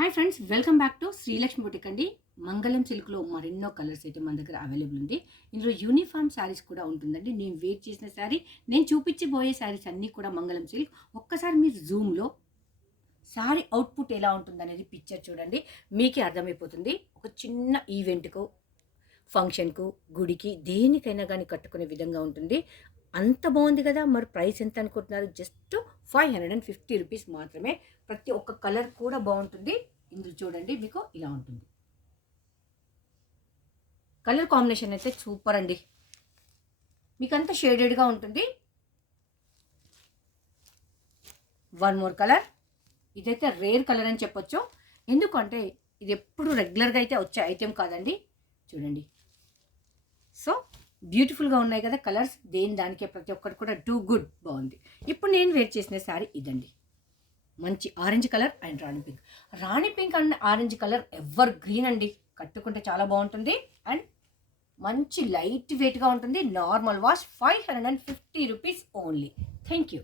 Hi friends, welcome back to Srilakshmi boutique అండి. మంగళం సిల్క్లో మరెన్నో కలర్స్ అయితే మన దగ్గర అవైలబుల్ ఉంది. ఇందులో యూనిఫామ్ శారీస్ కూడా ఉంటుందండి. నేను వేర్ చేసిన శారీ, నేను చూపించబోయే శారీస్ అన్నీ కూడా మంగళం సిల్క్. ఒక్కసారి మీరు జూమ్లో శారీ అవుట్పుట్ ఎలా ఉంటుందనేది పిక్చర్ చూడండి, మీకే అర్థమైపోతుంది. ఒక చిన్న ఈవెంట్కు, ఫంక్షన్కు, గుడికి, దేనికైనా కానీ కట్టుకునే విధంగా ఉంటుంది. అంత బాగుంది కదా. మరి ప్రైస్ ఎంత అనుకుంటున్నారు? జస్ట్ 550 రూపీస్ మాత్రమే. ప్రతి ఒక్క కలర్ కూడా బాగుంటుంది. ఇందులో చూడండి, మీకు ఇలా ఉంటుంది. కలర్ కాంబినేషన్ అయితే సూపర్ అండి. మీకు అంతా షేడెడ్గా ఉంటుంది. One more colour. ఇదైతే రేర్ కలర్ అని చెప్పొచ్చు. ఎందుకంటే ఇది ఎప్పుడు రెగ్యులర్గా అయితే వచ్చే ఐటెం కాదండి. చూడండి, సో బ్యూటిఫుల్గా ఉన్నాయి కదా కలర్స్. దానికే ప్రతి ఒక్కటి కూడా టూ గుడ్, బాగుంది. ఇప్పుడు నేను వేర్ చేసిన శారీ ఇదండి. మంచి orange colour and Rani pink and orange colour ever green అండి. కట్టుకుంటే చాలా బాగుంటుంది అండ్ మంచి లైట్ వెయిట్గా ఉంటుంది. Normal wash 550 rupees only. Thank you.